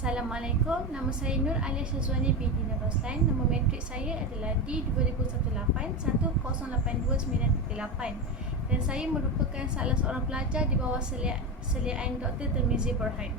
Assalamualaikum, nama saya Nur Alia Syazwani binti Nur Roslan. Nombor matrik saya adalah D2018-108298 dan saya merupakan salah seorang pelajar di bawah seliaan Dr. Termizi Borhan.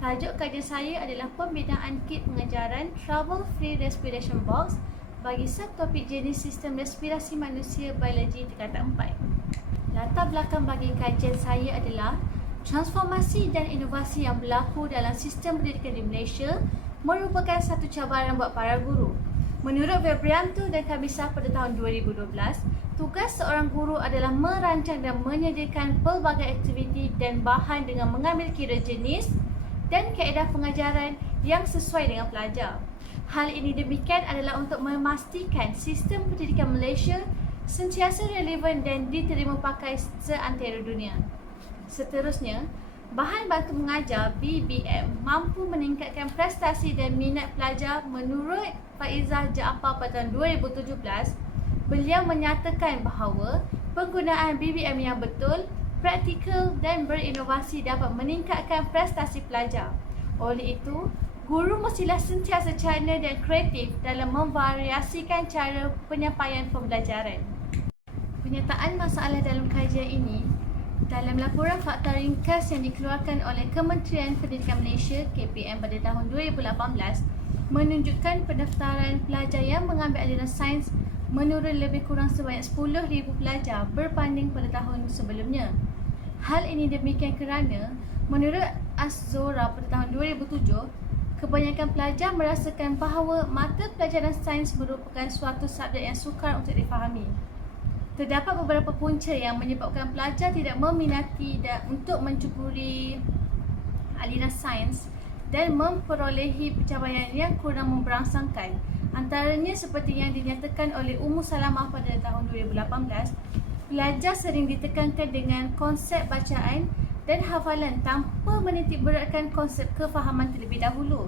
Tajuk kajian saya adalah pembinaan kit pengajaran Trouble Free Respiration Box bagi subtopik jenis sistem respirasi manusia biologi tingkatan 4. Latar belakang bagi kajian saya adalah transformasi dan inovasi yang berlaku dalam sistem pendidikan di Malaysia merupakan satu cabaran buat para guru. Menurut Febrianto dan Khamisah pada tahun 2012, tugas seorang guru adalah merancang dan menyediakan pelbagai aktiviti dan bahan dengan mengambil kira jenis dan kaedah pengajaran yang sesuai dengan pelajar. Hal ini demikian adalah untuk memastikan sistem pendidikan Malaysia sentiasa relevan dan diterima pakai seantero dunia. Seterusnya, bahan bantu mengajar BBM mampu meningkatkan prestasi dan minat pelajar. Menurut Faizah Jaafar pada tahun 2017, beliau menyatakan bahawa penggunaan BBM yang betul, praktikal dan berinovasi dapat meningkatkan prestasi pelajar. Oleh itu, guru mestilah sentiasa cerna dan kreatif dalam memvariasikan cara penyampaian pembelajaran. Penyataan masalah dalam kajian ini dalam laporan fakta ringkas yang dikeluarkan oleh Kementerian Pendidikan Malaysia KPM pada tahun 2018 menunjukkan pendaftaran pelajar yang mengambil aliran sains menurun lebih kurang sebanyak 10,000 pelajar berbanding pada tahun sebelumnya. Hal ini demikian kerana menurut Azora pada tahun 2007, kebanyakan pelajar merasakan bahawa mata pelajaran sains merupakan suatu subjek yang sukar untuk difahami. Terdapat beberapa punca yang menyebabkan pelajar tidak meminati untuk mencuburi aliran sains dan memperolehi pencapaian yang kurang memberangsangkan. Antaranya seperti yang dinyatakan oleh Ummu Salamah pada tahun 2018, pelajar sering ditekankan dengan konsep bacaan dan hafalan tanpa menitik beratkan konsep kefahaman terlebih dahulu.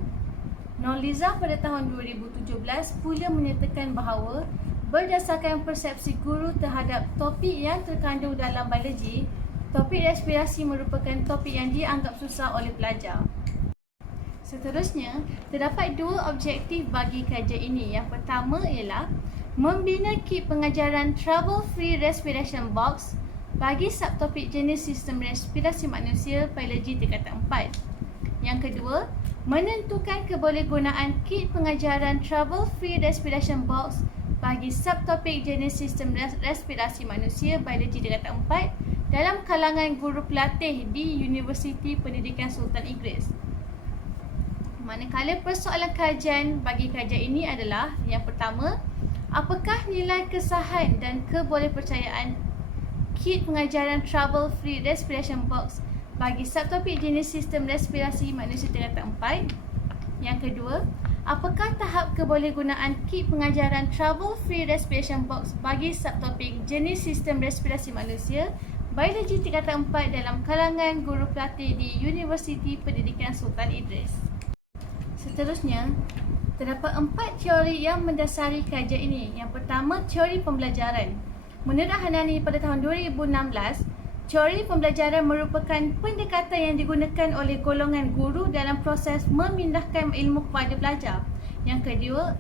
Nurliza pada tahun 2017 pula menyatakan bahawa berdasarkan persepsi guru terhadap topik yang terkandung dalam biologi, topik respirasi merupakan topik yang dianggap susah oleh pelajar. Seterusnya, terdapat dua objektif bagi kajian ini. Yang pertama ialah membina kit pengajaran Trouble Free Respiration Box bagi subtopik jenis sistem respirasi manusia biologi tingkatan 4. Yang kedua, menentukan kebolehgunaan kit pengajaran Trouble Free Respiration Box bagi subtopik jenis sistem respirasi manusia biologi tingkatan 4 dalam kalangan guru pelatih di Universiti Pendidikan Sultan Idris. Manakala persoalan kajian bagi kajian ini adalah yang pertama, apakah nilai kesahan dan kebolehpercayaan kit pengajaran Trouble Free Respiration Box bagi subtopik jenis sistem respirasi manusia tingkatan 4? Yang kedua, apakah tahap kebolehgunaan kit pengajaran Trouble Free Respiration Box bagi subtopik jenis sistem respirasi manusia biologi tingkatan 4 dalam kalangan guru pelatih di Universiti Pendidikan Sultan Idris? Seterusnya, terdapat 4 teori yang mendasari kajian ini. Yang pertama, teori pembelajaran. Menurut Hanani pada tahun 2016, teori pembelajaran merupakan pendekatan yang digunakan oleh golongan guru dalam proses memindahkan ilmu kepada pelajar. Yang kedua,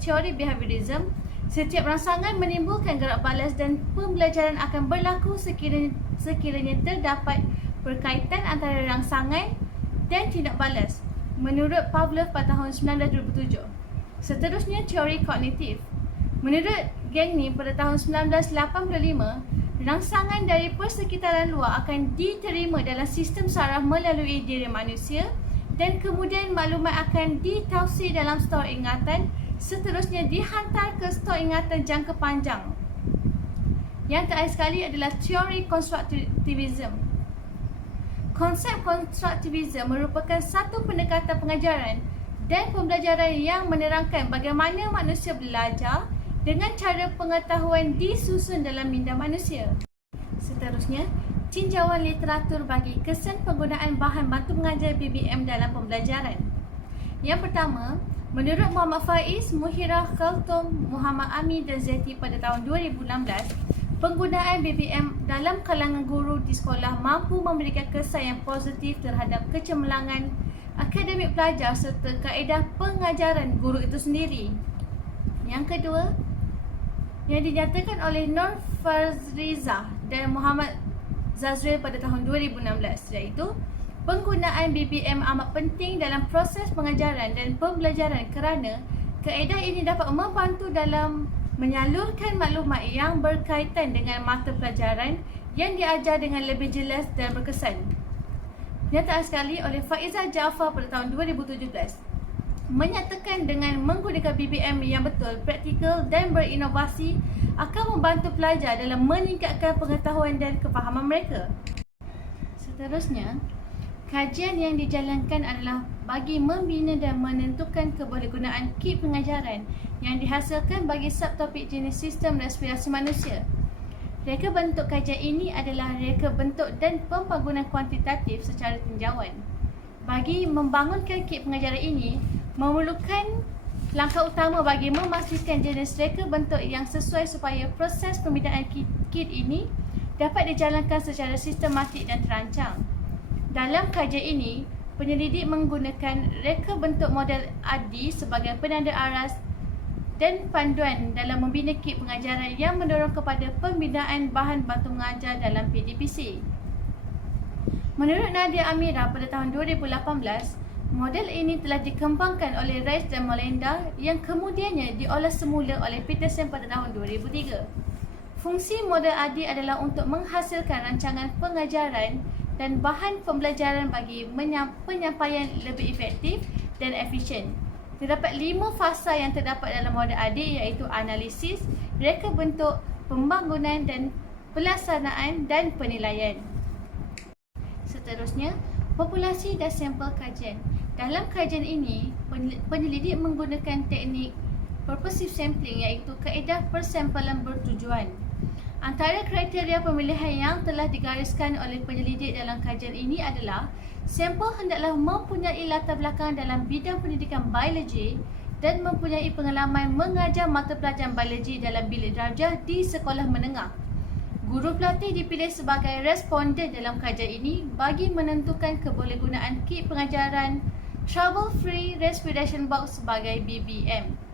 teori behaviorism. Setiap rangsangan menimbulkan gerak balas dan pembelajaran akan berlaku sekiranya terdapat berkaitan antara rangsangan dan tindak balas. Menurut Pavlov pada tahun 1927. Seterusnya, teori kognitif. Menurut Gagny pada tahun 1985, rangsangan dari persekitaran luar akan diterima dalam sistem saraf melalui diri manusia dan kemudian maklumat akan ditausi dalam stor ingatan, seterusnya dihantar ke stor ingatan jangka panjang. Yang terakhir sekali adalah teori konstruktivism. Konsep konstruktivism merupakan satu pendekatan pengajaran dan pembelajaran yang menerangkan bagaimana manusia belajar dengan cara pengetahuan disusun dalam minda manusia. Seterusnya, tinjauan literatur bagi kesan penggunaan bahan bantu mengajar BBM dalam pembelajaran. Yang pertama, menurut Muhammad Faiz, Muhirah Khaltum, Muhammad Ami dan Zeti pada tahun 2016, penggunaan BBM dalam kalangan guru di sekolah mampu memberikan kesan yang positif terhadap kecemerlangan akademik pelajar serta kaedah pengajaran guru itu sendiri. Yang kedua, yang dinyatakan oleh Nur Fazrizah dan Muhammad Zazril pada tahun 2016, iaitu penggunaan BBM amat penting dalam proses pengajaran dan pembelajaran kerana kaedah ini dapat membantu dalam menyalurkan maklumat yang berkaitan dengan mata pelajaran yang diajar dengan lebih jelas dan berkesan. Pernyataan sekali oleh Faizah Jaafar pada tahun 2017 menyatakan dengan menggunakan BBM yang betul, praktikal dan berinovasi akan membantu pelajar dalam meningkatkan pengetahuan dan kefahaman mereka. Seterusnya, kajian yang dijalankan adalah bagi membina dan menentukan kebolehgunaan kit pengajaran yang dihasilkan bagi subtopik jenis sistem respirasi manusia. Reka bentuk kajian ini adalah reka bentuk dan pembangunan kuantitatif secara tinjauan. Bagi membangunkan kit pengajaran ini, memerlukan langkah utama bagi memastikan jenis reka bentuk yang sesuai supaya proses pembinaan kit ini dapat dijalankan secara sistematik dan terancang. Dalam kajian ini, penyelidik menggunakan reka bentuk model ADI sebagai penanda aras dan panduan dalam membina kit pengajaran yang mendorong kepada pembinaan bahan bantu mengajar dalam PDPC. Menurut Nadia Amira pada tahun 2018, model ini telah dikembangkan oleh Rice dan Molenda yang kemudiannya diolah semula oleh Peterson pada tahun 2003. Fungsi model ADI adalah untuk menghasilkan rancangan pengajaran dan bahan pembelajaran bagi penyampaian lebih efektif dan efisien. Terdapat 5 fasa yang terdapat dalam model ADI, iaitu analisis, reka bentuk, pembangunan dan pelaksanaan dan penilaian. Seterusnya, populasi dan sampel kajian. Dalam kajian ini, penyelidik menggunakan teknik purposive sampling, iaitu kaedah persampelan bertujuan. Antara kriteria pemilihan yang telah digariskan oleh penyelidik dalam kajian ini adalah sampel hendaklah mempunyai latar belakang dalam bidang pendidikan biologi dan mempunyai pengalaman mengajar mata pelajaran biologi dalam bilik darjah di sekolah menengah. Guru pelatih dipilih sebagai responden dalam kajian ini bagi menentukan kebolehgunaan kit pengajaran Trouble-Free Respiration Box sebagai BBM.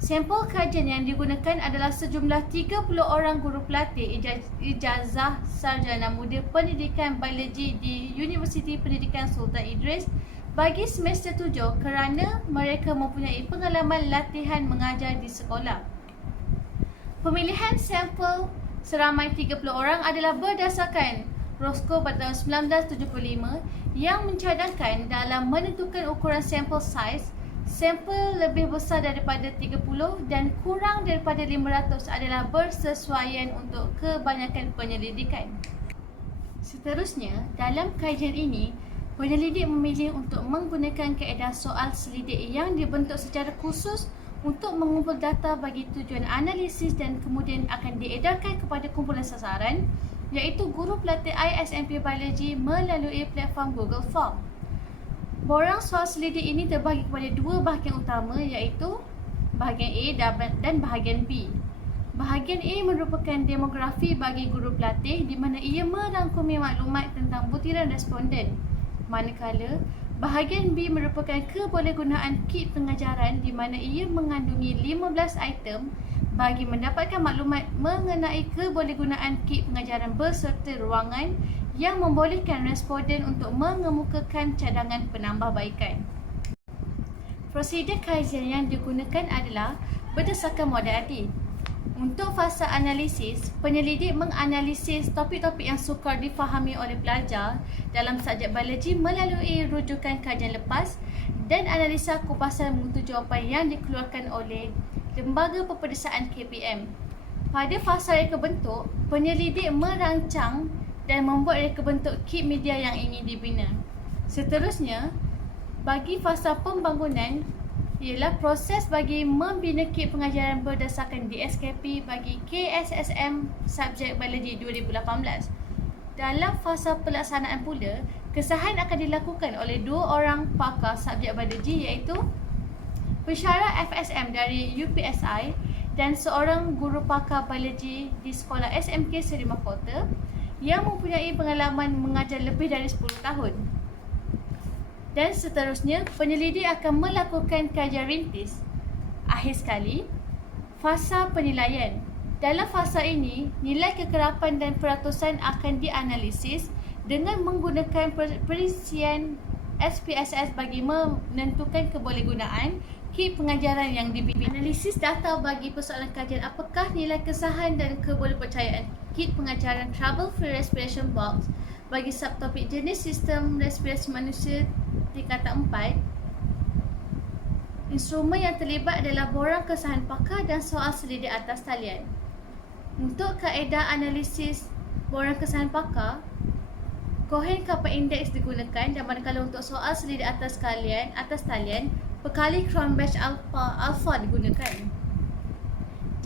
Sampel kajian yang digunakan adalah sejumlah 30 orang guru pelatih ijazah sarjana muda pendidikan biologi di Universiti Pendidikan Sultan Idris bagi semester 7 kerana mereka mempunyai pengalaman latihan mengajar di sekolah. Pemilihan sampel seramai 30 orang adalah berdasarkan Roscoe pada tahun 1975 yang mencadangkan dalam menentukan ukuran sampel size, sampel lebih besar daripada 30 dan kurang daripada 500 adalah bersesuaian untuk kebanyakan penyelidikan. Seterusnya, dalam kajian ini, penyelidik memilih untuk menggunakan kaedah soal selidik yang dibentuk secara khusus untuk mengumpul data bagi tujuan analisis dan kemudian akan diedarkan kepada kumpulan sasaran, iaitu guru pelatih ISMP Biologi melalui platform Google Form. Borang soal selidik ini terbahagi kepada 2 bahagian utama, iaitu bahagian A dan bahagian B. Bahagian A merupakan demografi bagi guru pelatih di mana ia merangkumi maklumat tentang butiran responden. Manakala bahagian B merupakan kebolehgunaan kit pengajaran di mana ia mengandungi 15 item bagi mendapatkan maklumat mengenai kebolehgunaan kit pengajaran beserta ruangan yang membolehkan responden untuk mengemukakan cadangan penambahbaikan. Prosedur kajian yang digunakan adalah berdasarkan model ADI. Untuk fasa analisis, penyelidik menganalisis topik-topik yang sukar difahami oleh pelajar dalam subjek biologi melalui rujukan kajian lepas dan analisa kupasan mutu jawapan yang dikeluarkan oleh Lembaga Peperiksaan KPM. Pada fasa reka bentuk, penyelidik merancang dan membuat reka bentuk kit media yang ingin dibina. Seterusnya, bagi fasa pembangunan, ialah proses bagi membina kit pengajaran berdasarkan DSKP bagi KSSM subjek biologi 2018. Dalam fasa pelaksanaan pula, kesahan akan dilakukan oleh 2 orang pakar subjek biologi, iaitu pensyarah FSM dari UPSI dan seorang guru pakar biologi di sekolah SMK Seri Mahkota yang mempunyai pengalaman mengajar lebih dari 10 tahun. Dan seterusnya, penyelidik akan melakukan kajian rintis. Akhir sekali, fasa penilaian. Dalam fasa ini, nilai kekerapan dan peratusan akan dianalisis dengan menggunakan perincian SPSS bagi menentukan kebolehgunaan kit pengajaran yang dibina. Analisis data bagi persoalan kajian apakah nilai kesahan dan kebolehpercayaan kit pengajaran Trouble-Free Respiration Box bagi subtopik jenis sistem respirasi manusia tingkatan 4. Instrumen yang terlibat adalah borang kesahan pakar dan soal selidik atas talian. Untuk kaedah analisis borang kesahan pakar, Cohen Kappa Index digunakan, dan manakala untuk soal selidik atas talian, perkali Cronbach alpha digunakan.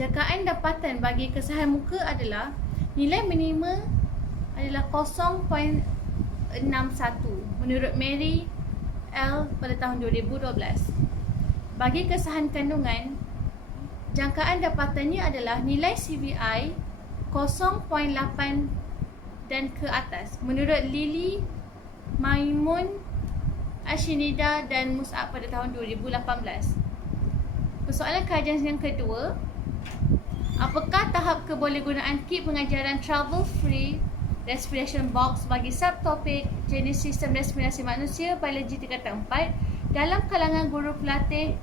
Jangkaan dapatan bagi kesahan muka adalah nilai minima adalah 0.61 menurut Mary L pada tahun 2012. Bagi kesahan kandungan, jangkaan dapatannya adalah nilai CVI 0.8 dan ke atas menurut Lily, Maimun, Ashinida dan Mus'ab pada tahun 2018. Persoalan kajian yang kedua, apakah tahap kebolehgunaan kit pengajaran Trouble-Free Respiration Box bagi subtopik jenis sistem respirasi manusia biologi tingkatan 4 dalam kalangan guru pelatih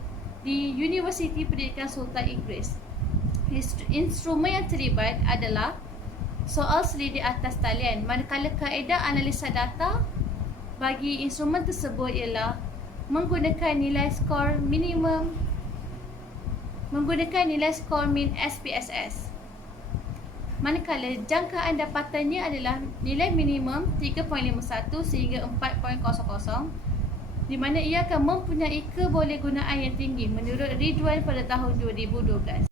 di Universiti Pendidikan Sultan Inggeris. Instrumen yang terlibat adalah soal selidik atas talian, manakala kaedah analisa data bagi instrumen tersebut ialah menggunakan nilai skor min SPSS. Manakala jangkaan dapatannya adalah nilai minimum 3.51 sehingga 4.00, di mana ia akan mempunyai kebolehgunaan yang tinggi menurut Ridwan pada tahun 2012.